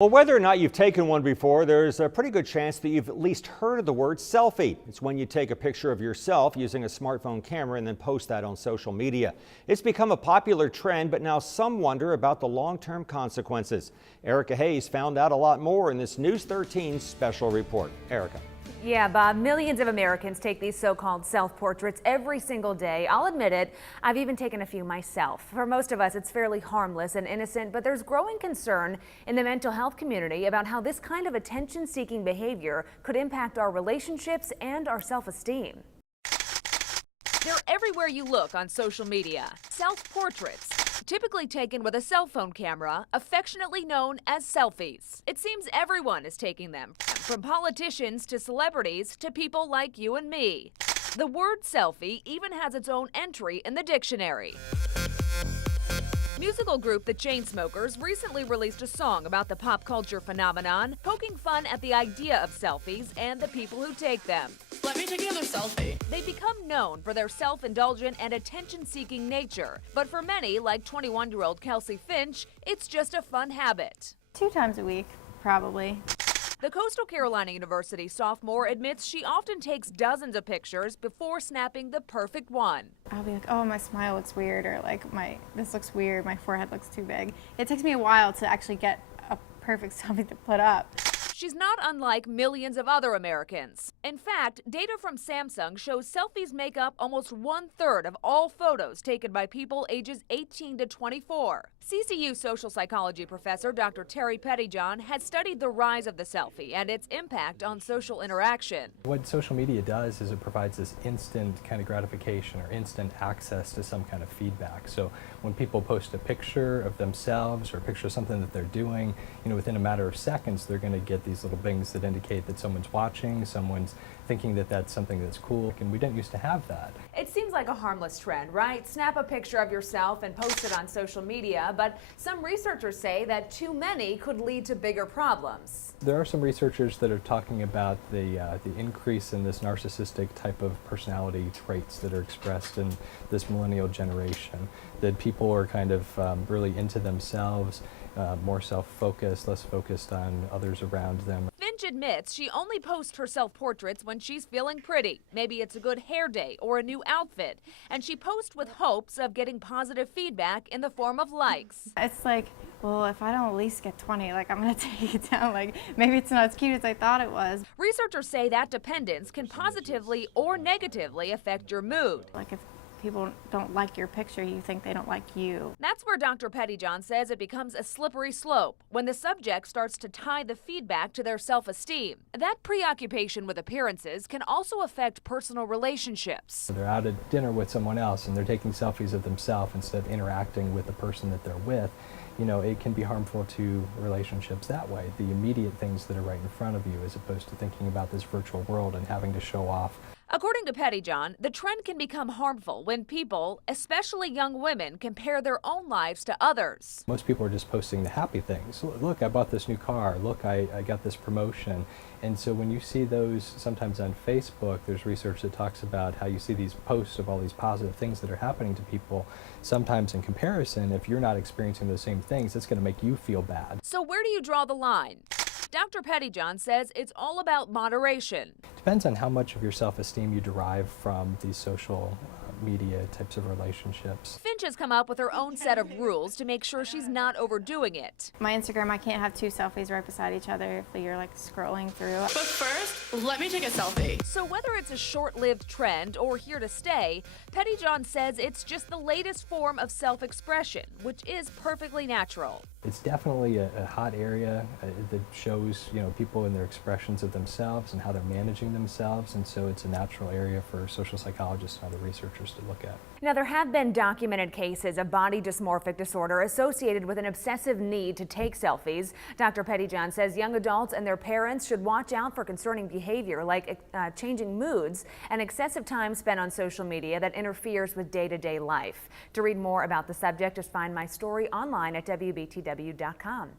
Well, whether or not you've taken one before, there's a pretty good chance that you've at least heard of the word selfie. It's when you take a picture of yourself using a smartphone camera and then post that on social media. It's become a popular trend, but now some wonder about the long-term consequences. Erika Hayes found out a lot more in this News 13 special report. Erika. Yeah, Bob, millions of Americans take these so-called self-portraits every single day. I'll admit it, I've even taken a few myself. For most of us, it's fairly harmless and innocent, but there's growing concern in the mental health community about how this kind of attention-seeking behavior could impact our relationships and our self-esteem. They're everywhere you look on social media. Self-portraits, typically taken with a cell phone camera, affectionately known as selfies. It seems everyone is taking them, from politicians to celebrities to people like you and me. The word selfie even has its own entry in the dictionary. Musical group The Chainsmokers recently released a song about the pop culture phenomenon, poking fun at the idea of selfies and the people who take them. Let me take another selfie. They become known for their self-indulgent and attention-seeking nature. But for many, like 21-year-old Kelsey Finch, it's just a fun habit. 2 times a week, probably. The Coastal Carolina University sophomore admits she often takes dozens of pictures before snapping the perfect one. I'll be like, oh, my smile looks weird, or like, this looks weird, my forehead looks too big. It takes me a while to actually get a perfect selfie to put up. She's not unlike millions of other Americans. In fact, data from Samsung shows selfies make up almost 1/3 of all photos taken by people ages 18 to 24. CCU social psychology professor Dr. Terry Pettyjohn has studied the rise of the selfie and its impact on social interaction. What social media does is it provides this instant kind of gratification or instant access to some kind of feedback. So when people post a picture of themselves or a picture of something that they're doing, within a matter of seconds, they're going to get these little bings that indicate that someone's watching, someone's thinking that that's something that's cool, and we didn't used to have that. It seems like a harmless trend, right? Snap a picture of yourself and post it on social media, but some researchers say that too many could lead to bigger problems. There are some researchers that are talking about the increase in this narcissistic type of personality traits that are expressed in this millennial generation, that people are kind of really into themselves, more self-focused, less focused on others around them. Finch admits she only posts her self-portraits when she's feeling pretty. Maybe it's a good hair day or a new outfit. And she posts with hopes of getting positive feedback in the form of likes. It's like, well, if I don't at least get 20, like, I'm gonna take it down. Like, maybe it's not as cute as I thought it was. Researchers say that dependence can positively or negatively affect your mood. Like, if people don't like your picture, you think they don't like you. That's where Dr. Pettyjohn says it becomes a slippery slope when the subject starts to tie the feedback to their self-esteem. That preoccupation with appearances can also affect personal relationships. They're out at dinner with someone else and they're taking selfies of themselves instead of interacting with the person that they're with. It can be harmful to relationships that way. The immediate things that are right in front of you, as opposed to thinking about this virtual world and having to show off. According to Pettyjohn, the trend can become harmful when people, especially young women, compare their own lives to others. Most people are just posting the happy things. Look, I bought this new car. Look, I got this promotion. And so when you see those sometimes on Facebook, there's research that talks about how you see these posts of all these positive things that are happening to people. Sometimes in comparison, if you're not experiencing those same things, it's going to make you feel bad. So where do you draw the line? Dr. Pettyjohn says it's all about moderation. Depends on how much of your self-esteem you derive from these social media types of relationships. Finch has come up with her own set of rules to make sure she's not overdoing it. My Instagram, I can't have 2 selfies right beside each other if you're like scrolling through. But first, let me take a selfie. So whether it's a short-lived trend or here to stay, Pettyjohn says it's just the latest form of self-expression, which is perfectly natural. It's definitely a hot area that shows, people in their expressions of themselves and how they're managing themselves, and so it's a natural area for social psychologists and other researchers to look at. Now, there have been documented cases of body dysmorphic disorder associated with an obsessive need to take selfies. Dr. Pettyjohn says young adults and their parents should watch out for concerning behavior like changing moods and excessive time spent on social media that interferes with day-to-day life. To read more about the subject, just find my story online at WBTW.com.